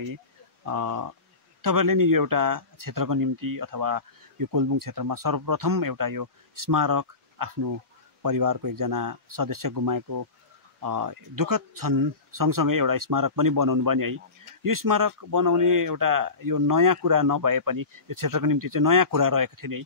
है तपाईहरुले नि यो एउटा क्षेत्रको निम्ति अथवा यो कोलबुङ क्षेत्रमा सर्वप्रथम एउटा यो स्मारक आफ्नो परिवारको एकजना सदस्य गुमाएको दुःखद छन् सँगसँगै एउटा स्मारक पनि बनाउनु पनि है। यो स्मारक बनाउने एउटा यो नयाँ कुरा नभए पनि यो क्षेत्रको निम्ति चाहिँ नयाँ कुरा रहेको थियो नि है।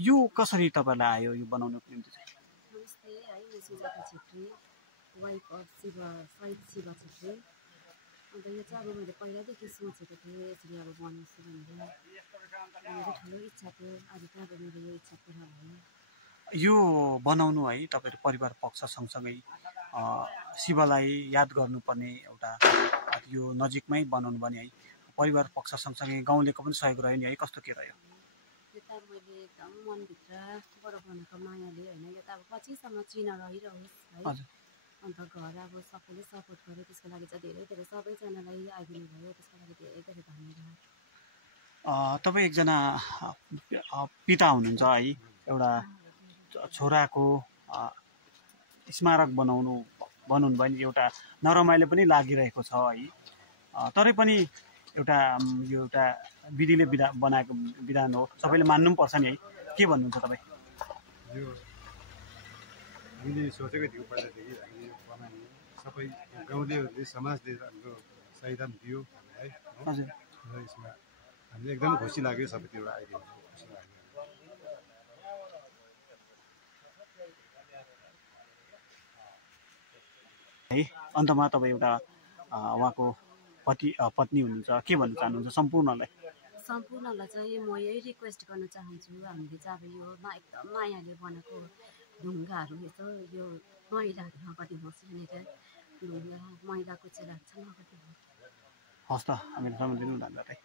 यो कसरी तपाईलाई आयो यो बनाउनको निम्ति चाहिँ? नमस्ते है, म सुजाता छेत्री, वाइफ अफ शहीद शिव छेत्री। अन्त यो चाहिँ अब मैले पहिलादेखि सोचेको थिएँ यसरी अब बनाउँछु भनेर। मेरो ठुलो इच्छा थियो, आज चाहिँ अब मेरो यो इच्छा पुरा भयो। यो बनाउनु है तपाईहरु परिवार पक्ष सँगसँगै शिवलाई याद गर्नुपर्ने एउटा यो नजिकमै बनाउनु पनि है। परिवार पक्ष सँगसँगै गाउँलेको पनि सहयोग रह्यो नि है, कस्तो के रह्यो? यो त मैले एकदम मनभित्रबाट बनाएको मायाले होइन, यो त अब पछिसम्म चिना रहिरहोस् है। अन्त घर अब सबैले सपोर्ट गर्यो, त्यसको लागि चाहिँ धेरै धेरै सबैजनालाई आइदिनु भयो, त्यसको लागि धेरै धेरै धन्यवाद। तपाईँ एकजना पिता हुनुहुन्छ है, एउटा छोराको स्मारक बनाउनु भने एउटा नरमाइलो पनि लागिरहेको छ है। तरै पनि एउटा यो एउटा विधिले बनाएको विधान हो, सबैले मान्नु पनि पर्छ नि है। के भन्नुहुन्छ तपाईँ? यो हामीले सोचेकै थियौँ पहिलादेखि, हामीले बनायौँ, सबै गाउँलेहरूले समाजले हाम्रो सहायता दियो है। हजुर, यसमा हामीले एकदम खुसी लाग्यो, सबैतिर आइदियो खुसी लाग्यो है। अन्तमा तपाईँ एउटा उहाँको पत्नी हुनुहुन्छ, के भन्न चाहनुहुन्छ सम्पूर्णलाई? सम्पूर्णलाई चाहिँ म यही रिक्वेस्ट गर्न चाहन्छु, हामीले चाहिँ अब यो एकदम मायाले बनाएको ढुङ्गाहरू यसो यो मैलाहरू नगरिदिनुहोस् भनेर, ढुङ्गा मैला कुचेलाहरू चाहिँ नगरिदिनुहोस्। हस् त, हामीले समय दिनु धन्यवाद है।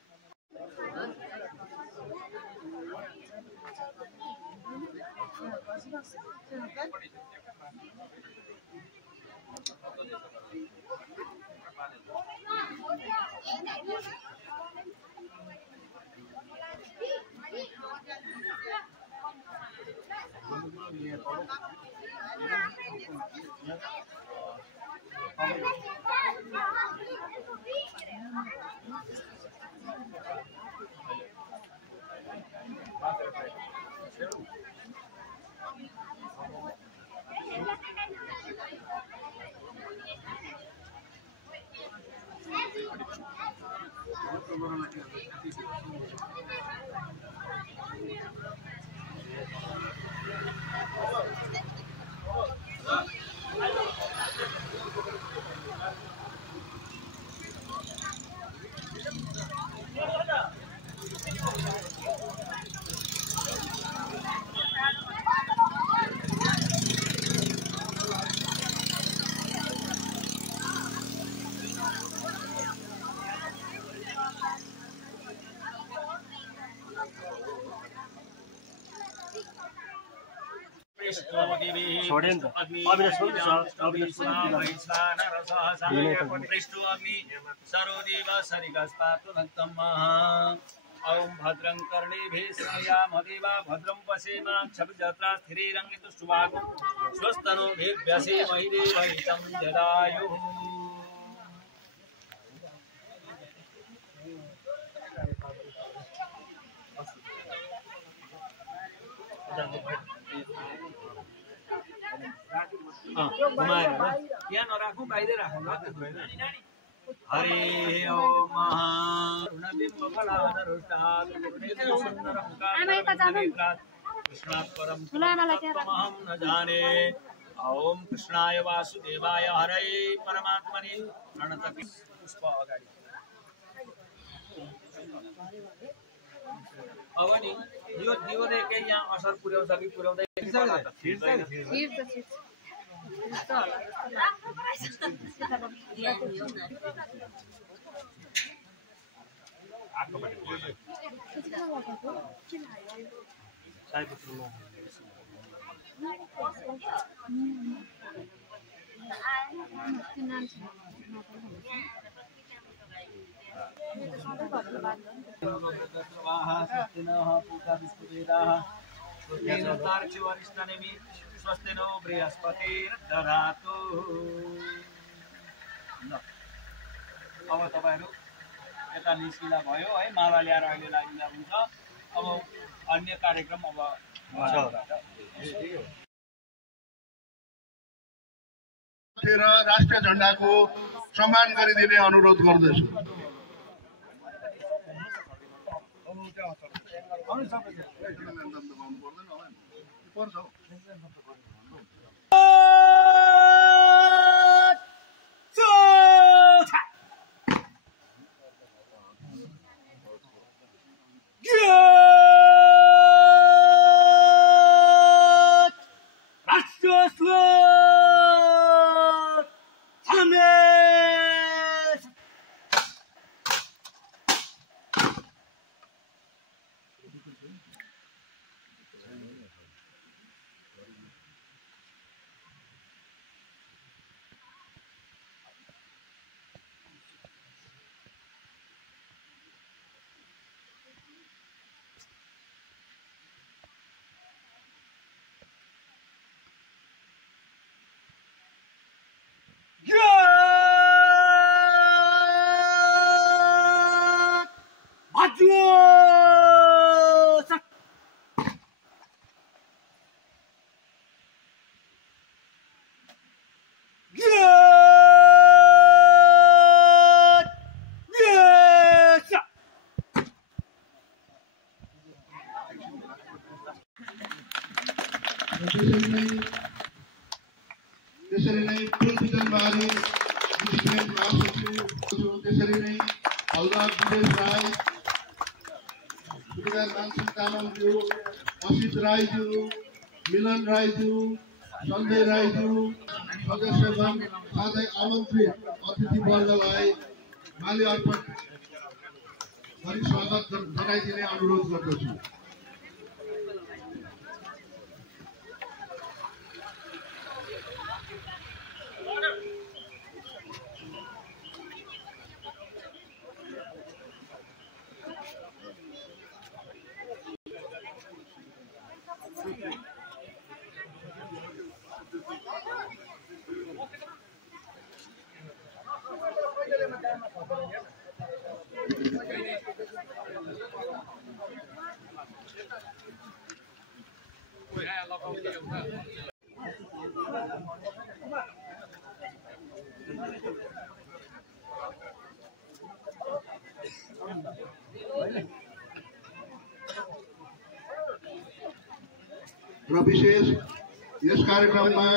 ओम भद्रं कर्णेभिः शृणुयाम देवा भद्रं पश्येमाक्षभिर्जत्रा स्थिरैरङ्गितु शुभागो स्वस्तनोभिर्व्यसेमहि देवहितं जदायुः। यहाँ नराखौँ, बाहिर राखौँ। हरे ओम कृष्णात् परं तमहं न जाने। ओम कृष्णाय वासुदेवाय हरे परमात्मने प्रणत पुष्प अगाडि। अब नि यो दियोदेखि यहाँ असर पुर्याउँछ कि पुर्याउँदैन? स्वस्ति नो बृहस्पतिर्दधातु। अब तपाईहरु यता निस्किँदा भयो है, माला ल्याएर अहिले लागिँदा हुन्छ। अब अन्य कार्यक्रम अब राष्ट्रिय झण्डाको सम्मान गरिदिने अनुरोध गर्दछु। त्यसरी नै कुलविजनबारी डिस्ट्रिक्ट महासचिव, त्यसरी नै हलदार विदेश राई, सुबेदार मानसिंह तामाङज्यू, असित राईज्यू, मिलन राईज्यू, सञ्जय राईज्यू, सदस्यगण साथै आमन्त्रित अतिथिवर्गलाई माल्य अर्पण गरी स्वागत जनाइदिने अनुरोध गर्दछु। र विशेष यस कार्यक्रममा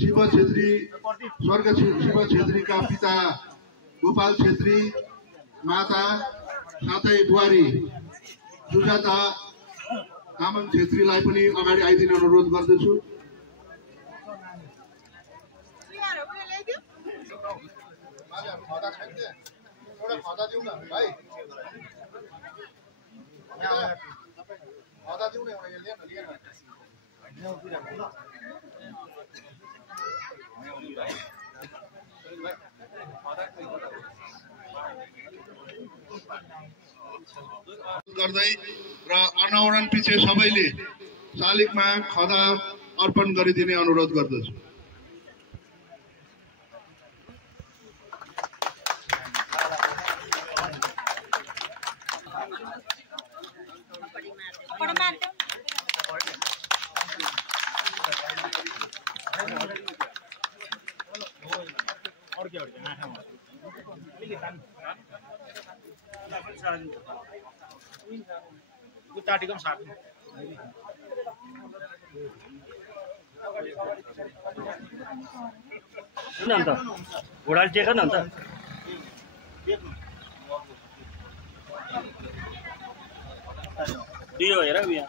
शिव छेत्री, स्वर्ग शिव छेत्रीका पिता गोपाल छेत्री, माता साथै बुहारी सुजाता तामाङ छेत्रीलाई पनि अगाडि आइदिने अनुरोध गर्दछु। गर्दै र अनावरण पछि सबैले शालिगमा खदा अर्पण गरिदिने अनुरोध गर्दछु। गुत्ताटीको साथ अन्त घोडा टेक न अन्त दियो हेर यहाँ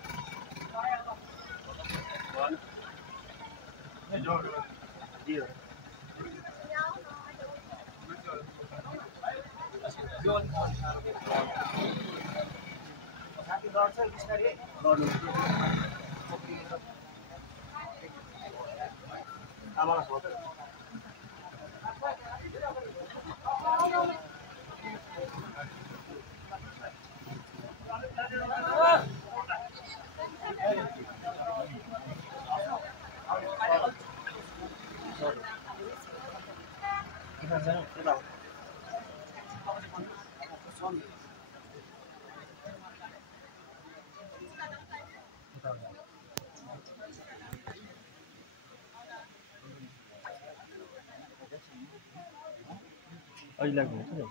दियो अहिले लाग्नु हुन्छ नि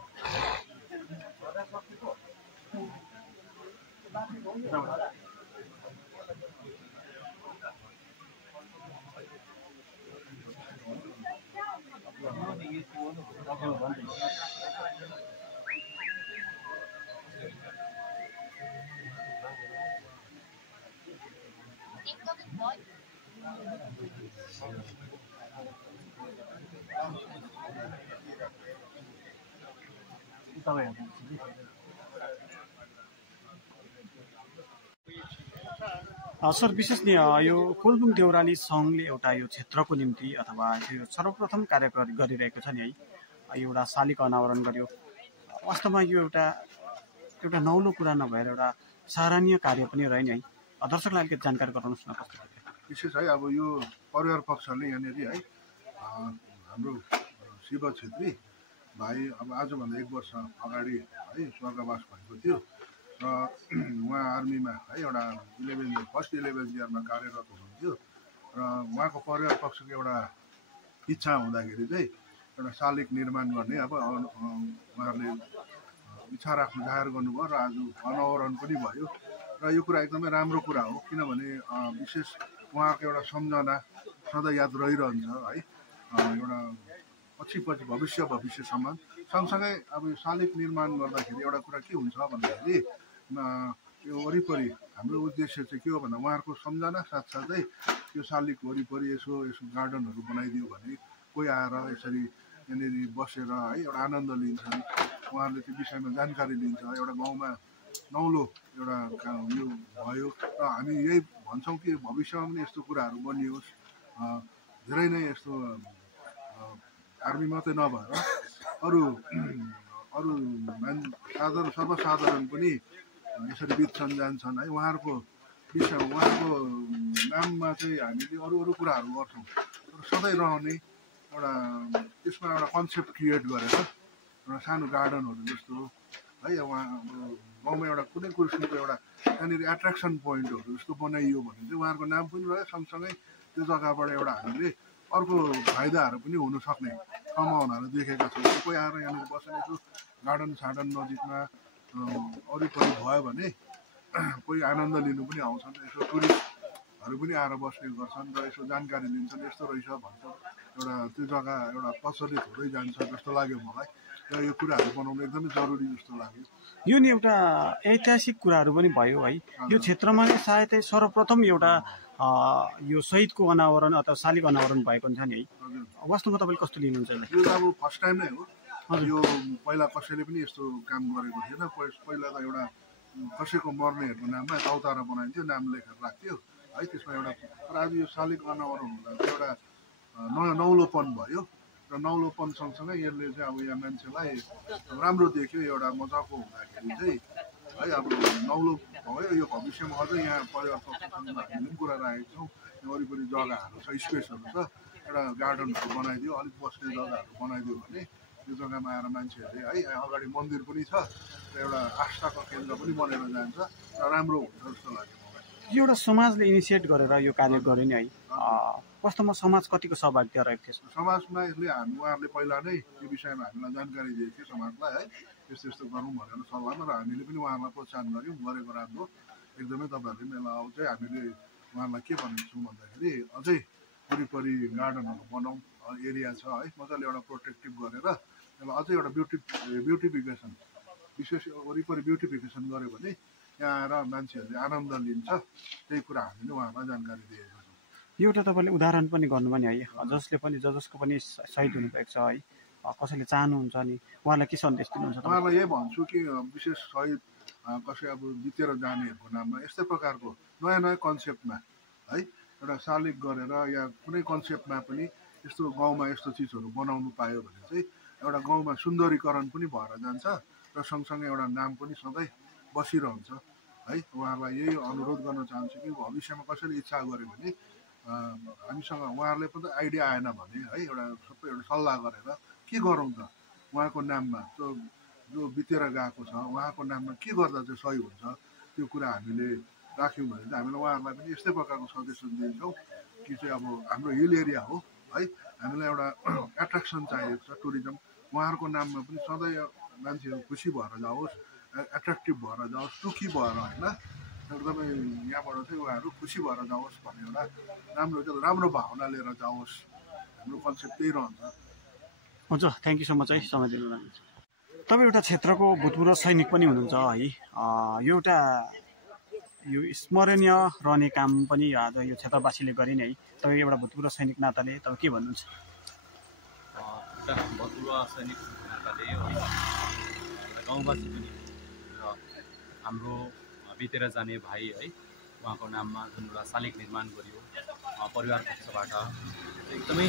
सर विशेष नै यो कोलबुङ देउराली सङ्घले एउटा यो क्षेत्रको निम्ति अथवा यो सर्वप्रथम कार्य गरिरहेको छ नि है, एउटा शालिग अनावरण गर्यो। वास्तवमा यो एउटा नौलो कुरा नभएर एउटा सराहनीय कार्य पनि रह्यो नि है। दर्शकलाई अलिकति जानकारी गराउनुहोस् न कस्तो विशेष है। अब यो परिवार पक्षले यहाँनिर है हाम्रो शिव छेत्री भाइ अब आजभन्दा 1 वर्ष अगाडि है स्वर्गवास भएको थियो र उहाँ आर्मीमा है एउटा फर्स्ट 11 इयरमा कार्यरत हुनुहुन्थ्यो र उहाँको परिवार पक्षको एउटा इच्छा हुँदाखेरि चाहिँ एउटा शालिग निर्माण गर्ने अब उहाँहरूले इच्छा राख्नु जाहेर गर्नुभयो र आज अनावरण पनि भयो र यो कुरा एकदमै राम्रो कुरा हो। किनभने विशेष उहाँको एउटा सम्झना सधैँ याद रहिरहन्छ है। एउटा पछि भविष्यसम्म सँगसँगै अब यो शालिग निर्माण गर्दाखेरि एउटा कुरा के हुन्छ भन्दाखेरि यो वरिपरि हाम्रो उद्देश्य चाहिँ के हो भन्दा उहाँहरूको सम्झना साथसाथै यो शालिग वरिपरि यसो गार्डनहरू बनाइदियो भने कोही आएर यसरी यहाँनिर बसेर है एउटा आनन्द लिन्छन्, उहाँहरूले त्यो विषयमा जानकारी लिन्छ। एउटा गाउँमा नौलो एउटा यो भयो र हामी यही भन्छौँ कि भविष्यमा पनि यस्तो कुराहरू बनियोस्। धेरै नै यस्तो आर्मी मात्रै नभएर अरू सर्वसाधारण पनि यसरी बित्छन् जान्छन् है। उहाँहरूको नाममा चाहिँ हामीले अरू कुराहरू गर्छौँ तर सधैँ रहने एउटा त्यसमा एउटा कन्सेप्ट क्रिएट गरेर एउटा सानो गार्डनहरू जस्तो है उहाँ गाउँमा एउटा कुनै किसिमको एउटा त्यहाँनिर एट्र्याक्सन पोइन्टहरू जस्तो बनाइयो भने चाहिँ उहाँहरूको नाम पनि रह्यो, सँगसँगै त्यो जग्गाबाट एउटा हामीले अर्को फाइदाहरू पनि हुनसक्ने सम्भावनाहरू देखेका छौँ। कोही आएर यहाँनिर बसेर यसो गार्डन नजिकमा वरिपरि भयो भने कोही आनन्द लिनु पनि आउँछन्, यसो टुरिस्टहरू पनि आएर बस्ने गर्छन् र यसो जानकारी लिन्छन्, यस्तो रहेछ भन्छन्। एउटा त्यो जग्गा एउटा प्रचलित हुँदै जान्छ जस्तो लाग्यो मलाई र यो कुराहरू बनाउनु एकदमै जरुरी जस्तो लाग्यो। यो नि एउटा ऐतिहासिक कुराहरू पनि भयो है। यो क्षेत्रमा नै सायदै सर्वप्रथम एउटा यो शहीदको अनावरण अथवा शालिग अनावरण भएको हुन्छ नि है। वास्तवमा तपाईँले कस्तो लिनुहुन्छ? यो त अब फर्स्ट टाइम नै हो। यो पहिला कसैले पनि यस्तो काम गरेको थिएन। पहिला त एउटा कसैको मर्नेहरूको नाममा चौतारा बनाइन्थ्यो, नाम लेखेर राख्थ्यो है। त्यसमा एउटा तर आज यो शालिग अनावरण हुँदा चाहिँ एउटा नौलोपन भयो र नौलोपन सँगसँगै यसले चाहिँ अब यहाँ मान्छेलाई राम्रो देख्यो। एउटा मजाको हुँदाखेरि चाहिँ है अब नौलो भयो। यो भविष्यमा अझै यहाँ परिवार पक्षसँग हामीले पनि कुरा राखेको छौँ। वरिपरि जग्गाहरू छ, स्पेसहरू छ, एउटा गार्डनहरू बनाइदियो, अलिक बस्ने जग्गाहरू बनाइदियो भने यो जग्गामा आएर मान्छेहरूले है अगाडि मन्दिर पनि छ र एउटा आस्थाको केन्द्र पनि बनेर जान्छ र राम्रो हुन्छ जस्तो लाग्यो मलाई। यो एउटा समाजले इनिसिएट गरेर यो कार्य गर्यो नि है। वास्तवमा समाज कतिको सहभागिता रहेको थियो? समाजमा यसले उहाँहरूले पहिला नै यो विषयमा हामीलाई जानकारी दिएको थियो समाजलाई है, यस्तो गरौँ भनेर सल्लाहमा, र हामीले पनि उहाँहरूलाई प्रोत्साहन गऱ्यौँ, गरेको राम्रो एकदमै। तपाईँहरूले मेला आऊ चाहिँ हामीले उहाँहरूलाई के भनेको छौँ भन्दाखेरि अझै वरिपरि गार्डनहरू बनाऊँ, एरिया छ है, मजाले एउटा प्रोटेक्टिभ गरेर त्यसलाई अझै एउटा ब्युटिफिकेसन, विशेष वरिपरि ब्युटिफिकेसन गऱ्यो भने यहाँ आएर मान्छेहरूले आनन्द लिन्छ। त्यही कुरा हामीले उहाँहरूलाई जानकारी दिएको छौँ। यो एउटा तपाईँले उदाहरण पनि गर्नुभयो नि है, जसको पनि शहीद हुनुभएको छ है, कसैले चाहनुहुन्छ नि उहाँलाई के सन्देश दिनुहुन्छ? उहाँलाई यही भन्छु कि विशेष शहीद कसै अब जितेर जानेहरूको नाममा यस्तै प्रकारको नयाँ कन्सेप्टमा है एउटा शालिग गरेर या कुनै कन्सेप्टमा पनि यस्तो गाउँमा यस्तो चिजहरू बनाउनु पायो भने चाहिँ एउटा गाउँमा सुन्दरीकरण पनि भएर जान्छ र सँगसँगै एउटा नाम पनि सधैँ बसिरहन्छ है। उहाँहरूलाई यही अनुरोध गर्न चाहन्छु कि भविष्यमा कसैले इच्छा गर्यो भने हामीसँग उहाँहरूले पनि आइडिया आएन भने है एउटा सबै एउटा सल्लाह गरेर के गरौँ त उहाँको नाममा जो बितेर गएको छ उहाँको नाममा के गर्दा चाहिँ सही हुन्छ त्यो कुरा हामीले राख्यौँ भने चाहिँ हामीले उहाँहरूलाई पनि यस्तै प्रकारको सजेसन दिन्छौँ कि चाहिँ अब हाम्रो हिल एरिया हो है, हामीलाई एउटा एट्र्याक्सन चाहिएको छ, टुरिज्म उहाँहरूको नाममा पनि सधैँ मान्छेहरू खुसी भएर जाओस्, एट्र्याक्टिभ भएर जाओस्, सुखी भएर होइन, एकदमै यहाँबाट चाहिँ उहाँहरू खुसी भएर जाओस् भन्ने एउटा राम्रो भावना लिएर जाओस्, हाम्रो कन्सेप्ट त्यही रहन्छ। हुन्छ, थ्याङ्क यू सो मच है समय दिनुभयो। तपाईँ एउटा क्षेत्रको भूतपूर्व सैनिक पनि हुनुहुन्छ है, यो स्मरणीय रहने काम पनि आज यो क्षेत्रवासीले गरे नि है। तपाईँ एउटा भूतपूर्व सैनिक नाताले तपाईँ के भन्नुहुन्छ? एउटा भूतपूर्व सैनिक नाताले गाउँवासी पनि र हाम्रो बितेर जाने भाइ है, उहाँको नाममा जुन एउटा शालिग निर्माण गरियो परिवार पक्षबाट एकदमै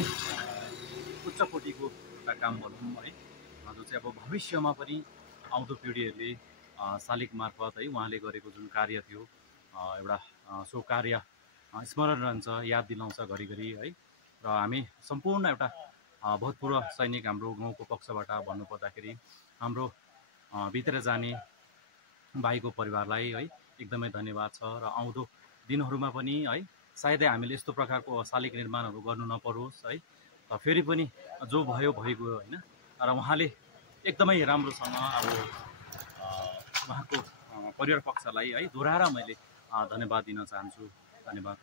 उच्च कोटिको एउटा काम भनौँ है, जो चाहिँ अब भविष्यमा पनि आउँदो पिँढीहरूले शालिग मार्फत है उहाँले गरेको जुन कार्य थियो एउटा सो कार्य स्मरण रहन्छ, याद दिलाउँछ घरिघरि है। र हामी सम्पूर्ण एउटा भूतपूर्व सैनिक हाम्रो गाउँको पक्षबाट भन्नुपर्दाखेरि हाम्रो बितेर जाने भाइको परिवारलाई है एकदमै धन्यवाद छ। र आउँदो दिनहरूमा पनि है सायदै हामीले यस्तो प्रकारको शालिग निर्माणहरू गर्नु नपरोस् है, र फेरि पनि जो भयो भइगयो होइन। र उहाँले एकदमै राम्रोसँग अब उहाँको परिवार पक्षलाई है दोहोऱ्याएर मैले धन्यवाद दिन चाहन्छु। धन्यवाद।